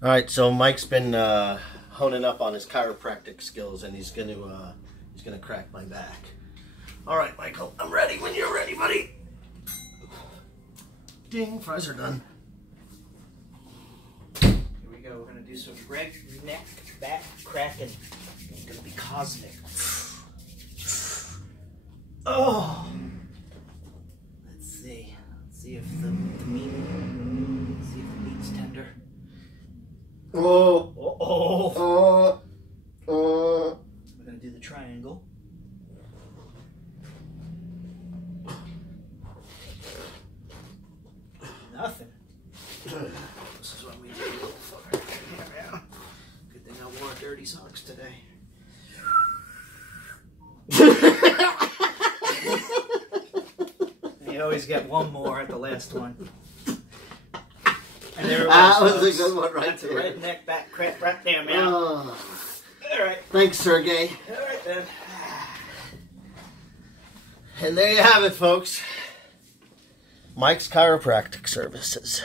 All right, so Mike's been honing up on his chiropractic skills, and he's gonna crack my back. All right, Michael, I'm ready when you're ready, buddy. Ding, fries are done. Here we go. We're gonna do some neck, back cracking. It's gonna be cosmic. Oh. Let's see. Let's see if the meat's tender. Oh. Oh. We're gonna do the triangle. Nothing. This is what we do. Yeah. Good thing I wore dirty socks today. You always get one more at the last one. And there that was a good one right there. Redneck back crap right there, man. Oh. All right. Thanks, Sergey. All right, then. And there you have it, folks. Mike's Chiropractic Services.